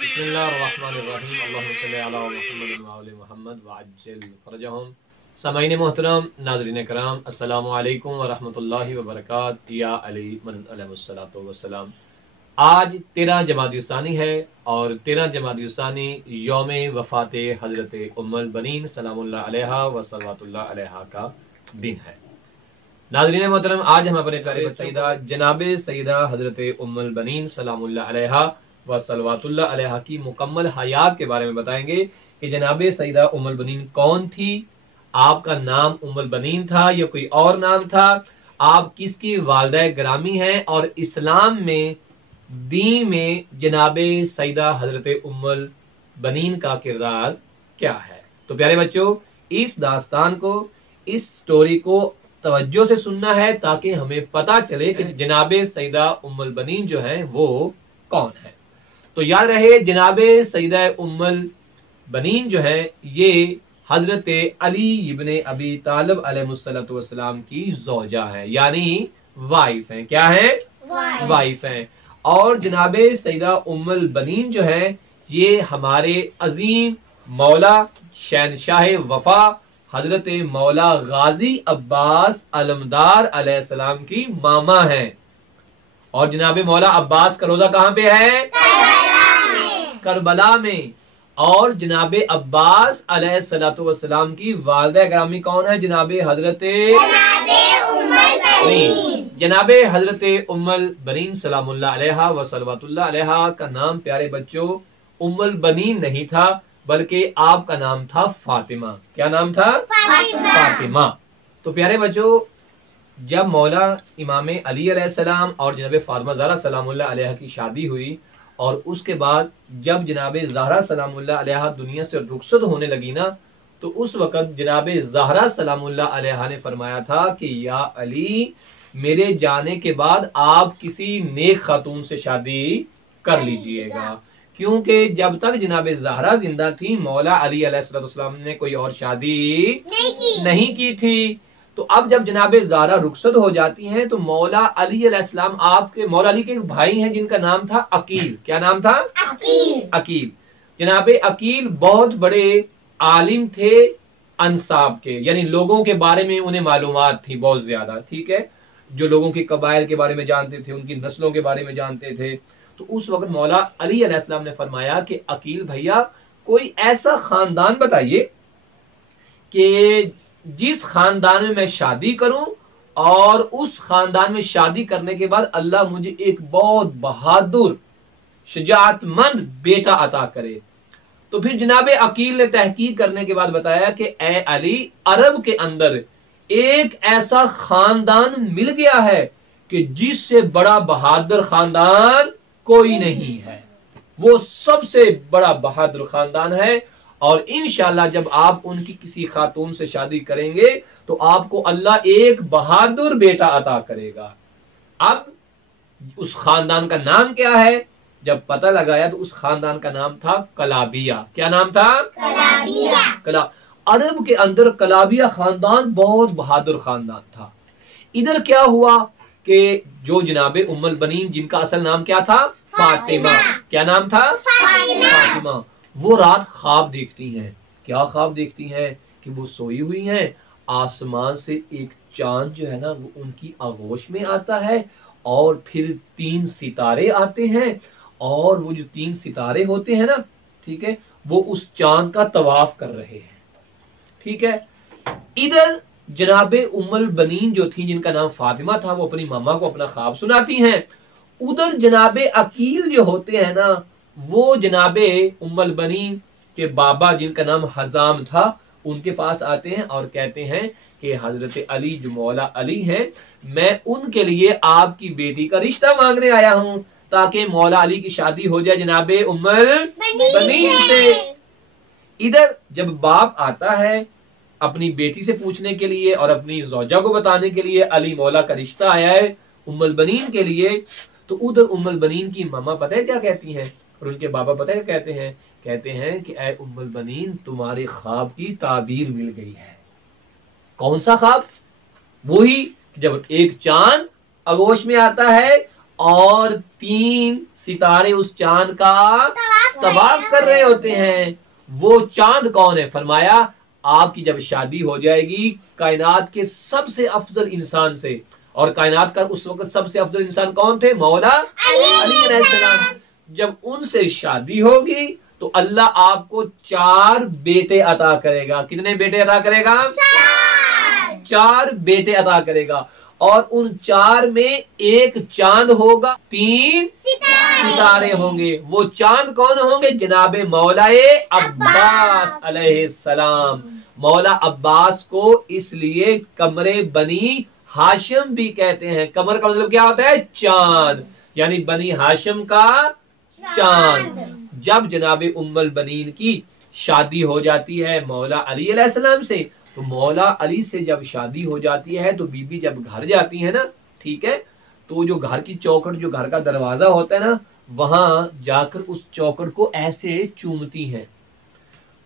बिस्मिल्लाहिर्रहमानिर्रहीम अल्लाहुम्मा सल्लि अला मुहम्मद व आले मुहम्मद वअज्जिल फरजहुम। सामईन मोहतरम, नाज़रीन कराम, अस्सलामु अलैकुम व रहमतुल्लाहि व बरकातहू। या अली मदद अलैहिस्सलातु वस्सलाम। आज 13 जमादी सानी है और 13 जमादी सानी यौम वफ़ात हज़रत उम्मुल बनीन सलामुल्लाह अलैहा व सल्लल्लाहु अलैहा का दिन है। नाज़रीन मोहतरम, आज हम अपने प्यारे सईदा जनाब सईदा हज़रत उम्मुल बनीन सलामुल्लाह अलैहा व सल्लल्लाहु अलैहा की मुकम्मल हयात के बारे में बताएंगे कि जनाब सईदा उम्मुल बनीन कौन थी, आपका नाम उम्मुल बनीन था या कोई और नाम था, आप किसकी वालिदा ग्रामी हैं और इस्लाम में दीन में जनाब सईदा हज़रत उम्मुल बनीन का किरदार क्या है। तो प्यारे बच्चों, इस दास्तान को, इस स्टोरी को तवज्जो से सुनना है ताकि हमें पता चले कि जनाब सईदा उम्मुल बनीन जो है वो कौन है। तो याद रहे, जनाब सईदा उम्मुल बनीन जो है ये हजरत अली इब्ने अबी तालिब अलैहिस्सलातु वस्सलाम की ज़ौजा है, यानी वाइफ हैं। क्या है? वाइफ हैं। और जनाब सईदा उम्मुल बनीन जो है ये हमारे अजीम मौला शहनशाह वफा हजरत मौला गाजी अब्बास अलमदार अलैहिस्सलाम की मामा हैं। और जनाब मौला अब्बास का रोजा कहाँ पे है? करबला में। और जनाब अब्बास अलैहिस्सलातु वस्सलाम की वालिदा ग्रामी कौन है? जनाब हजरत उम्मुल बनीन सलामुल्लाह अलैहा व सल्लल्लाहु अलैहा का नाम प्यारे बच्चों उम्मुल बनीन नहीं था, बल्कि आपका नाम था फातिमा। क्या नाम था? फातिमा। तो प्यारे बच्चों, जब मौला इमाम अली अलैहिस्सलाम और जनाब फातिमा ज़हरा सलामुल्लाह अलैहा की शादी हुई और उसके बाद जब जनाब ज़हरा सलामुल्लाह अलैहा दुनिया से रुखसत होने लगी ना, तो उस वक़्त जनाब ज़हरा सलामुल्लाह अलैहा ने फरमाया था कि या अली, मेरे जाने के बाद आप किसी नेक खातून से शादी कर लीजिएगा, क्योंकि जब तक जनाब ज़हरा जिंदा थी मौला अली अलैहिस्सलाम ने कोई और शादी नहीं की थी। तो अब जब जनाब ज़हरा रुखसत हो जाती हैं तो मौला अली अलैहिस्सलाम, आपके मौला अली के एक भाई हैं जिनका नाम था अकील। क्या नाम था? अकील। जनाब अकील बहुत बड़े आलिम थे अंसाब के, यानी लोगों के बारे में उन्हें मालूमात थी बहुत ज्यादा। ठीक है, जो लोगों की कबाइल के बारे में जानते थे, उनकी नस्लों के बारे में जानते थे। तो उस वक्त मौला अली अलैहिस्सलाम ने फरमाया कि अकील भैया, कोई ऐसा खानदान बताइए कि जिस खानदान में मैं शादी करूं और उस खानदान में शादी करने के बाद अल्लाह मुझे एक बहुत बहादुर शुजाअतमंद बेटा अता करे। तो फिर जनाब अकील ने तहकीक करने के बाद बताया कि ए अली, अरब के अंदर एक ऐसा खानदान मिल गया है कि जिससे बड़ा बहादुर खानदान कोई नहीं है, वो सबसे बड़ा बहादुर खानदान है। और इंशाअल्लाह जब आप उनकी किसी खातून से शादी करेंगे तो आपको अल्लाह एक बहादुर बेटा अता करेगा। अब उस खानदान का नाम क्या है? जब पता लगाया तो उस खानदान का नाम था कलाबिया। क्या नाम था? कला। अरब के अंदर कलाबिया खानदान बहुत बहादुर खानदान था। इधर क्या हुआ कि जो जनाब उम्मुल बनीन, जिनका असल नाम क्या था? फातिमा। क्या नाम था? फातिमा। वो रात ख्वाब देखती हैं। क्या ख्वाब देखती हैं? कि वो सोई हुई हैं, आसमान से एक चांद जो है ना वो उनकी आगोश में आता है और फिर 3 सितारे आते हैं, और वो जो 3 सितारे होते हैं ना, ठीक है, वो उस चांद का तवाफ कर रहे हैं। ठीक है, इधर जनाब उम्मुल बनीन जो थी, जिनका नाम फातिमा था, वो अपनी मामा को अपना ख्वाब सुनाती हैं। उधर जनाब अकील जो होते हैं ना, वो जनाबे उम्मुल बनीन के बाबा, जिनका नाम हजाम था, उनके पास आते हैं और कहते हैं कि हजरत अली, जो मौला अली हैं, मैं उनके लिए आपकी बेटी का रिश्ता मांगने आया हूं ताकि मौला अली की शादी हो जाए जनाबे उम्मुल बनीन से। इधर जब बाप आता है अपनी बेटी से पूछने के लिए और अपनी ज़ौजा को बताने के लिए अली मौला का रिश्ता आया है उम्मुल बनीन के लिए, तो उधर उम्मुल बनीन की मामा पता है क्या कहती हैं और उनके बाबा पता है क्या कहते हैं? कहते हैं कि ऐ उम्मुल बनीन, तुम्हारे ख्वाब की ताबीर मिल गई है। कौन सा ख्वाब? वही जब एक चांद आगोश में आता है और 3 सितारे उस चांद का तवाफ कर रहे होते हैं। वो चांद कौन है? फरमाया आपकी जब शादी हो जाएगी कायनात के सबसे अफजल इंसान से, और कायनात का उस वक्त सबसे अफजल इंसान कौन थे? मौला अली अलैहिस्सलाम। जब उनसे शादी होगी तो अल्लाह आपको 4 बेटे अता करेगा। कितने बेटे अता करेगा? 4 बेटे अता करेगा। और उन 4 में एक चांद होगा, 3 सितारे होंगे। वो चांद कौन होंगे? जनाबे मौलाए अब्बास अलैहिस्सलाम। मौला अब्बास को इसलिए कमरे बनी हाशिम भी कहते हैं। कमर का मतलब क्या होता है? चांद, यानी बनी हाशिम का चांद। जब जनाबे उम्मुल बनीन की शादी हो जाती है मौला अली अलैहिस्सलाम से, तो मौला अली से जब शादी हो जाती है तो बीबी जब घर जाती है ना, ठीक है, तो जो घर की चौखट, जो घर का दरवाजा होता है ना, वहां जाकर उस चौखट को ऐसे चूमती हैं।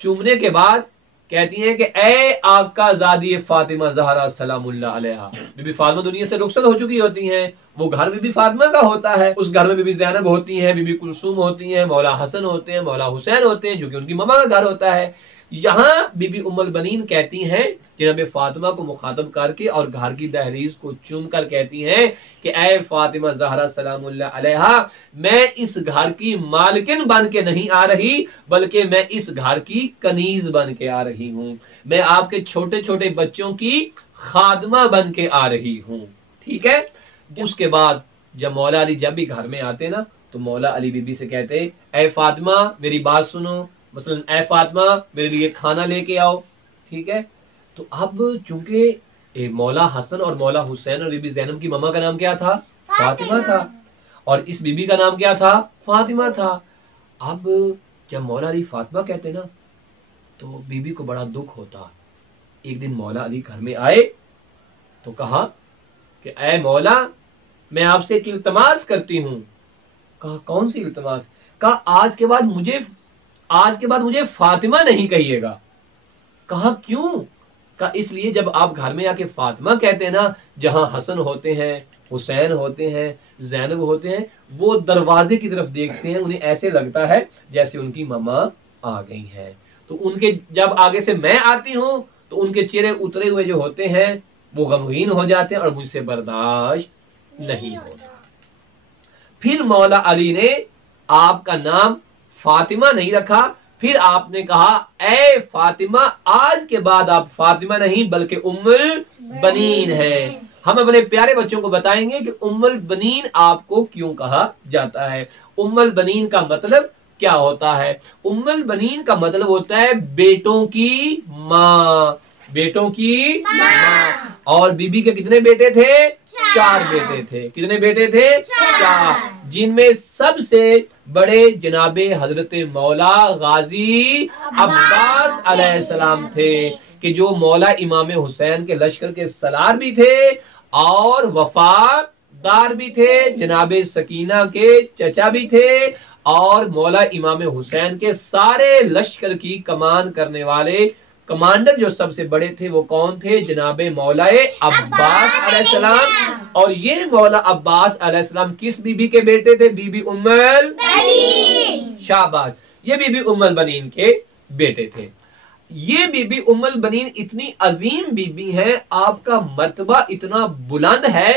चूमने के बाद कहती हैं कि ए आका ज़ादी फातिमा ज़हरा सलामुल्लाह अलैहा। बीबी फातिमा दुनिया से रुखसत हो चुकी होती हैं, वो घर बीबी फातिमा का होता है। उस घर में बीबी ज़ैनब होती हैं, बीबी कुलसूम होती हैं, मौला हसन होते हैं, मौला हुसैन होते हैं, जो कि उनकी ममा का घर होता है। यहाँ बीबी उम्मुल बनीन कहती हैं जनाब फातिमा को मुखातब करके और घर की दहलीज को चूम कर कहती हैं कि ए फातिमा ज़हरा सलामुल्लाह अलैहा, मैं इस घर की मालकिन बन के नहीं आ रही, बल्कि मैं इस घर की कनीज बन के आ रही हूँ। मैं आपके छोटे छोटे बच्चों की खादमा बन के आ रही हूँ। ठीक है। उसके बाद जब मौला अली जब भी घर में आते ना, तो मौला अली बीबी से कहते, ए फातिमा मेरी बात सुनो, मसलन ए फातिमा मेरे लिए खाना लेके आओ। ठीक है। तो अब चूंकि मौला हसन और मौला हुसैन और बीबी ज़ैनब की ममा का नाम क्या था? फातिमा था, और इस बीबी का नाम क्या था? फातिमा था। अब जब मौला अली फातिमा कहते ना, तो बीबी को बड़ा दुख होता। एक दिन मौला अली घर में आए तो कहा कि ए मौला, मैं आपसे एक इल्तमास करती हूँ। कहा कौन सी इल्तमास? कहा आज के बाद मुझे फातिमा नहीं कहिएगा। कहा क्यों? कहा इसलिए जब आप घर में आके फातिमा कहते हैं ना, जहां हसन होते हैं, हुसैन होते हैं, ज़ैनब होते हैं, वो दरवाजे की तरफ देखते हैं, उन्हें ऐसे लगता है जैसे उनकी ममा आ गई है। तो उनके जब आगे से मैं आती हूं तो उनके चेहरे उतरे हुए जो होते हैं वो गमगीन हो जाते हैं और मुझसे बर्दाश्त नहीं होता। फिर मौला अली ने आपका नाम फातिमा नहीं रखा, फिर आपने कहा ए फातिमा, आज के बाद आप फातिमा नहीं बल्कि उम्मुल बनीन है। हम अपने प्यारे बच्चों को बताएंगे कि उम्मुल बनीन आपको क्यों कहा जाता है। उम्मुल बनीन का मतलब क्या होता है? उम्मुल बनीन का मतलब होता है बेटों की माँ, बेटों की माँ। और बीबी के कितने बेटे थे? 4 बेटे थे। कितने बेटे थे? 4, जिनमें सबसे बड़े जनाबे हजरत मौला गाजी अब्बास अलैहिस्सलाम थे, कि जो मौला इमाम हुसैन के लश्कर के सलार भी थे और वफादार भी थे, जनाबे सकीना के चचा भी थे, और मौला इमाम हुसैन के सारे लश्कर की कमान करने वाले कमांडर जो सबसे बड़े थे वो कौन थे? जनाबे मौलाए अब्बास अलैहिस्सलाम। और ये मौला अब्बास अलैहिस्सलाम किस बीबी के बेटे थे? बीबी उम्मुल बनीन। शाबाश, ये बीबी उम्मुल बनीन के बेटे थे। ये बीबी उम्मुल बनीन इतनी अजीम बीबी है, आपका मर्तबा इतना बुलंद है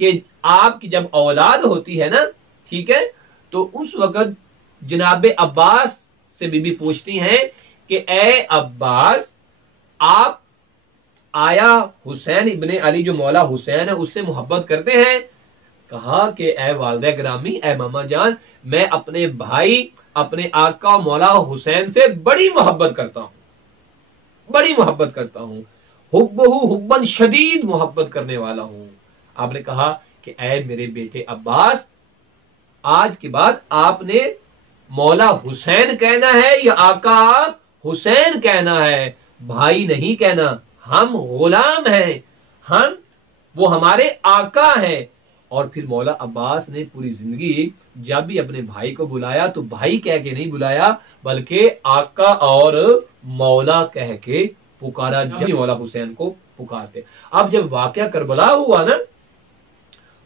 कि आपकी जब औलाद होती है ना, ठीक है, तो उस वक्त जनाबे अब्बास से बीबी पूछती हैं कि ए अब्बास, आप आया हुसैन इब्ने अली जो मौला हुसैन है उससे मोहब्बत करते हैं? कहा कि ए वालिदा ग्रामी, ए मामा जान, मैं अपने भाई अपने आका मौला हुसैन से बड़ी मोहब्बत करता हूँ, बड़ी मोहब्बत करता हूँ, हुब्बहु हुब्बन शदीद मोहब्बत करने वाला हूँ। आपने कहा कि ए मेरे बेटे अब्बास, आज के बाद आपने मौला हुसैन कहना है या आका हुसैन कहना है, भाई नहीं कहना। हम गुलाम हैं, वो हमारे आका हैं। और फिर मौला अब्बास ने पूरी जिंदगी जब भी अपने भाई को बुलाया तो भाई कह के नहीं बुलाया, बल्कि आका और मौला कह के पुकारा, जब मौला हुसैन को पुकारते। अब जब वाकया करबला हुआ ना,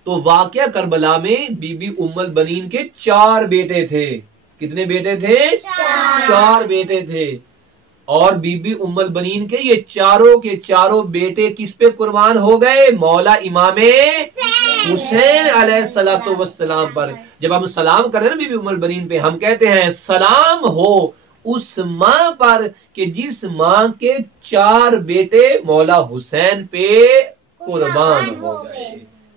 تو واقعہ کربلا میں بی بی ام البنین کے 4 بیٹے تھے. کتنے بیٹے تھے؟ 4 بیٹے تھے. اور بی بی ام البنین کے یہ چاروں کے چاروں بیٹے کس پہ قربان ہو گئے؟ مولا امام حسین علیہ الصلوۃ والسلام پر. جب ہم سلام کر رہے ہیں نا بی بی ام البنین پہ، ہم کہتے ہیں سلام ہو اس ماں پر کہ جس ماں کے 4 بیٹے مولا حسین پہ قربان ہو گئے.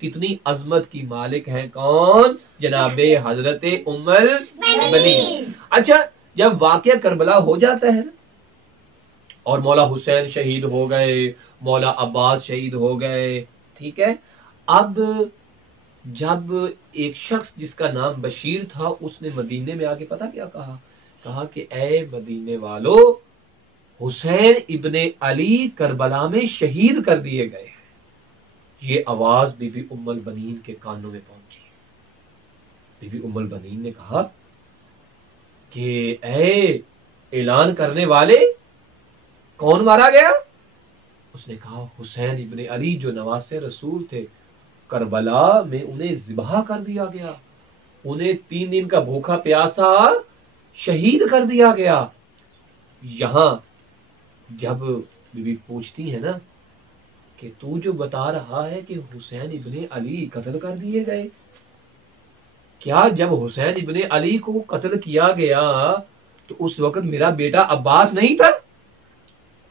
کتنی عظمت کی مالک ہیں کون؟ جناب حضرت ام البنین. اچھا، جب واقعہ کربلا ہو جاتا ہے نا اور مولا حسین شہید ہو گئے، مولا عباس شہید ہو گئے، ٹھیک ہے، اب جب ایک شخص جس کا نام بشیر تھا اس نے مدینے میں آ کے پتہ کیا کہا کہ اے مدینے والو، حسین ابن علی کربلا میں شہید کر دیے گئے. یہ آواز بی بی ام البنین کے کانوں میں پہنچی. بی بی ام البنین نے کہا کہ اے اعلان کرنے والے، کون مارا گیا؟ اس نے کہا حسین ابن علی جو نواسے رسول تھے، کربلا میں انہیں ذبح کر دیا گیا، انہیں 3 دن کا بھوکا پیاسا شہید کر دیا گیا. یہاں جب بی بی پوچھتی ہے نا کہ تو جو بتا رہا ہے کہ حسین ابن علی قتل کر دیے گئے، کیا جب حسین ابن علی کو قتل کیا گیا تو اس وقت میرا بیٹا عباس نہیں تھا؟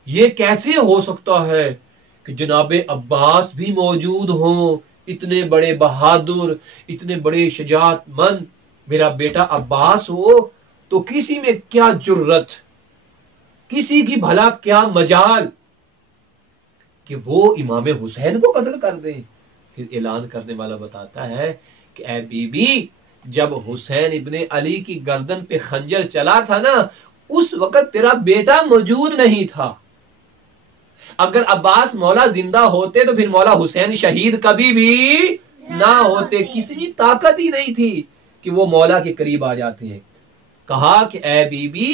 یہ کیسے ہو سکتا ہے کہ جناب عباس بھی موجود ہوں، اتنے بڑے بہادر، اتنے بڑے شجاعت مند، میرا بیٹا عباس ہو تو کسی میں کیا جرت، کسی کی بھلا کیا مجال کہ وہ امام حسین کو قتل کر دیں. پھر اعلان کرنے والا بتاتا ہے کہ اے بی بی، جب حسین ابن علی کی گردن پہ خنجر چلا تھا نا اس وقت تیرا بیٹا موجود نہیں تھا. اگر عباس مولا زندہ ہوتے تو پھر مولا حسین شہید کبھی بھی نہ ہوتے. کسی کی طاقت ہی نہیں تھی کہ وہ مولا کے قریب آ جاتے ہیں. کہا کہ اے بی بی،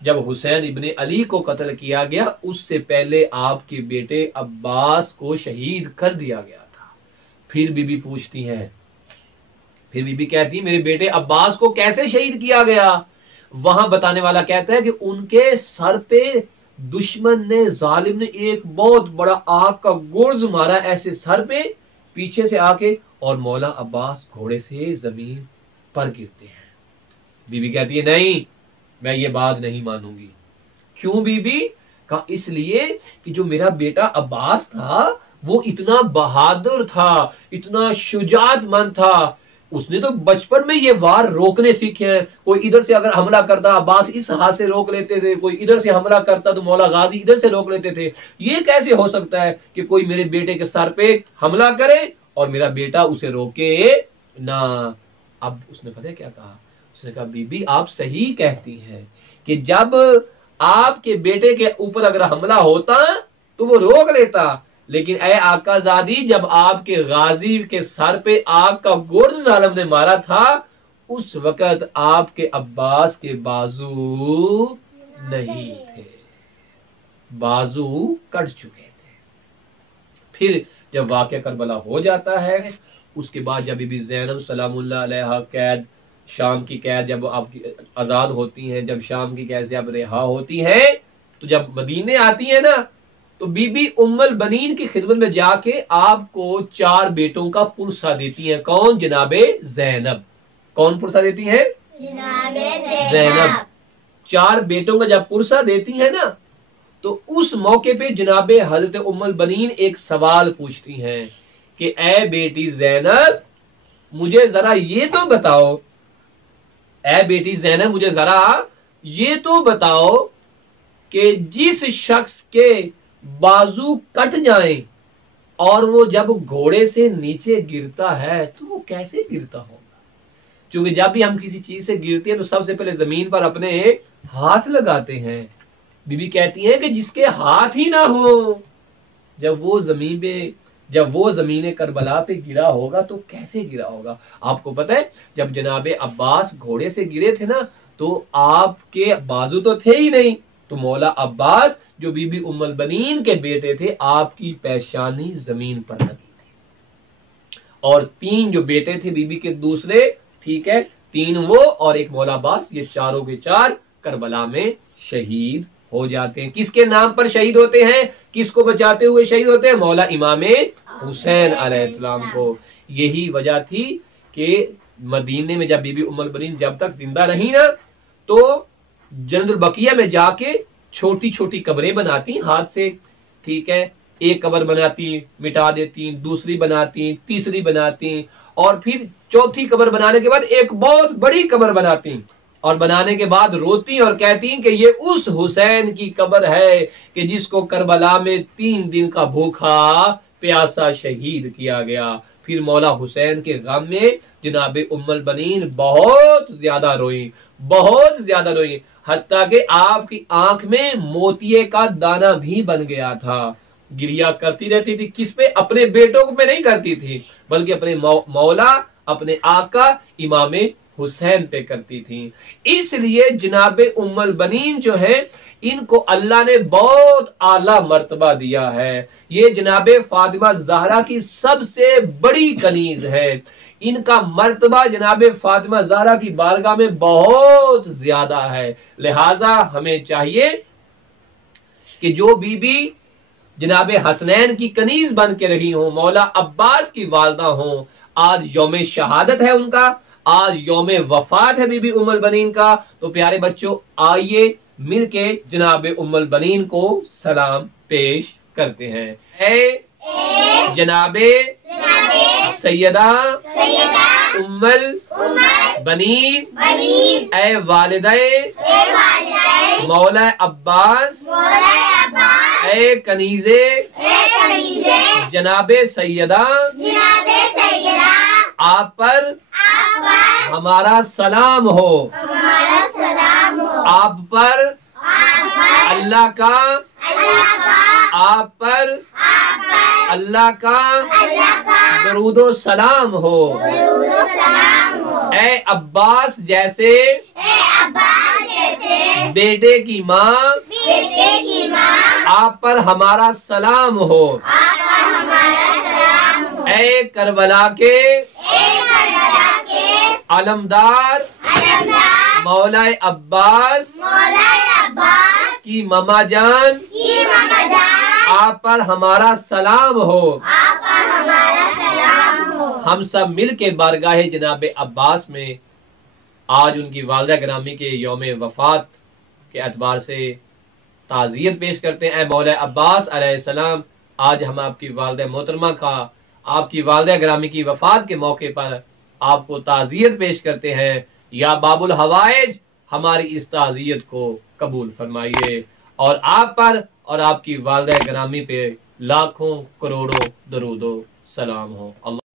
جب حسین ابن علی کو قتل کیا گیا اس سے پہلے آپ کے بیٹے عباس کو شہید کر دیا گیا تھا. پھر بی بی پوچھتی ہیں، پھر بی بی کہتی میرے بیٹے عباس کو کیسے شہید کیا گیا؟ وہاں بتانے والا کہتا ہے کہ ان کے سر پہ دشمن نے، ظالم نے ایک بہت بڑا آگ کا گرز مارا ایسے سر پہ پیچھے سے آ کے، اور مولا عباس گھوڑے سے زمین پر گرتے ہیں. بی بی کہتی ہے نہیں، میں یہ بات نہیں مانوں گی. کیوں بی بی؟ کہا اس لیے کہ جو میرا بیٹا عباس تھا وہ اتنا بہادر تھا، اتنا شجاعت مند تھا، اس نے تو بچپن میں یہ وار روکنے سیکھے ہیں. کوئی ادھر سے اگر حملہ کرتا عباس اس ہاتھ سے روک لیتے تھے، کوئی ادھر سے حملہ کرتا تو مولا غازی ادھر سے روک لیتے تھے. یہ کیسے ہو سکتا ہے کہ کوئی میرے بیٹے کے سر پہ حملہ کرے اور میرا بیٹا اسے روکے نہ؟ اب اس نے پتہ کیا کہا؟ اس نے کہا بی بی آپ صحیح کہتی ہیں کہ جب آپ کے بیٹے کے اوپر اگر حملہ ہوتا تو وہ روک لیتا، لیکن اے آقا زادی جب آپ کے غازی کے سر پہ آگ کا گرز ظالم نے مارا تھا اس وقت آپ کے عباس کے بازو نہیں تھے، بازو کٹ چکے تھے. پھر جب واقعہ کربلا ہو جاتا ہے اس کے بعد جب بی بی زینب سلام اللہ علیہا قید، شام کی قید جب آپ کی آزاد ہوتی ہیں، جب شام کی قید سے اب رہا ہوتی ہیں تو جب مدینے آتی ہیں نا تو بی بی ام البنین کی خدمت میں جا کے آپ کو 4 بیٹوں کا پرسہ دیتی ہیں. کون؟ جناب زینب. کون پرسہ دیتی ہیں؟ جناب زینب. 4 بیٹوں کا جب پرسہ دیتی ہیں نا تو اس موقع پہ جناب حضرت ام البنین ایک سوال پوچھتی ہیں کہ اے بیٹی زینب مجھے ذرا یہ تو بتاؤ، اے بیٹی زینب مجھے ذرا یہ تو بتاؤ کہ جس شخص کے بازو کٹ جائیں اور وہ جب گھوڑے سے نیچے گرتا ہے تو وہ کیسے گرتا ہوگا؟ چونکہ جب بھی ہم کسی چیز سے گرتے ہیں تو سب سے پہلے زمین پر اپنے ہاتھ لگاتے ہیں. بی بی کہتی ہیں کہ جس کے ہاتھ ہی نہ ہو جب وہ زمین کربلا پہ گرا ہوگا تو کیسے گرا ہوگا؟ آپ کو پتہ ہے جب جناب عباس گھوڑے سے گرے تھے نا تو آپ کے بازو تو تھے ہی نہیں، تو مولا عباس جو بی بی ام البنین کے بیٹے تھے آپ کی پیشانی زمین پر لگی تھی اور 3 جو بیٹے تھے بی بی کے دوسرے، ٹھیک ہے، 3 وہ اور ایک مولا عباس، یہ چاروں کے 4 کربلا میں شہید ہو جاتے ہیں۔ کس کے نام پر شہید ہوتے ہیں؟ کس کو بچاتے ہوئے شہید ہوتے ہیں؟ مولا امام حسین علیہ السلام کو۔ یہی وجہ تھی کہ مدینے میں جب بی بی ام البنین جب تک زندہ رہی نا، تو جنت البقیہ میں جا کے چھوٹی چھوٹی قبریں بناتی ہاتھ سے، ٹھیک ہے، ایک قبر بناتی مٹا دیتی، دوسری بناتی، تیسری بناتی، اور پھر چوتھی قبر بنانے کے بعد ایک بہت بڑی قبر بناتی، اور بنانے کے بعد روتی اور کہتی کہ یہ اس حسین کی قبر ہے کہ جس کو کربلا میں 3 دن کا بھوکا پیاسا شہید کیا گیا۔ پھر مولا حسین کے غم میں جناب ام البنین بہت زیادہ روئی، بہت زیادہ روئی، حتیٰ کہ آپ کی آنکھ میں موتیے کا دانہ بھی بن گیا تھا۔ گریا کرتی رہتی تھی، کس پہ؟ اپنے بیٹوں پہ نہیں کرتی تھی، بلکہ اپنے مولا، اپنے آقا امام حسین پہ کرتی تھی۔ اس لیے جناب ام البنین جو ہے، ان کو اللہ نے بہت اعلیٰ مرتبہ دیا ہے۔ یہ جناب فاطمہ زہرا کی سب سے بڑی کنیز ہے، ان کا مرتبہ جناب فاطمہ زہرا کی بارگاہ میں بہت زیادہ ہے۔ لہٰذا ہمیں چاہیے کہ جو بی بی جناب حسنین کی کنیز بن کے رہی ہوں، مولا عباس کی والدہ ہوں، آج یوم شہادت ہے ان کا، آج یوم وفات ہے بی بی ام البنین کا، تو پیارے بچوں آئیے مل کے جناب ام البنین کو سلام پیش کرتے ہیں۔ اے جناب سیدہ ام البنین، اے والدہ مولا عباس، اے کنیز جناب سیدہ، آپ پر ہمارا سلام ہو، آپ پر اللہ کا، آپ پر اللہ کا درود و سلام ہو۔ اے عباس جیسے بیٹے کی ماں، آپ پر ہمارا سلام ہو۔ اے کربلا کے علمدار مولا عباس کی ماما جان، آپ پر ہمارا سلام ہو۔ ہم سب مل کے بارگاہ جناب عباس میں آج ان کی والدہ گرامی کے یوم وفات کے اعتبار سے تعزیت پیش کرتے ہیں۔ اے مولا عباس علیہ السلام، آج ہم آپ کی والدہ محترمہ کا، آپ کی والدہ گرامی کی وفات کے موقع پر آپ کو تعزیت پیش کرتے ہیں۔ یا باب الحوائج، ہماری اس تعزیت کو قبول فرمائیے، اور آپ پر اور آپ کی والدہ گرامی پہ لاکھوں کروڑوں درود و سلام ہو۔ اللہ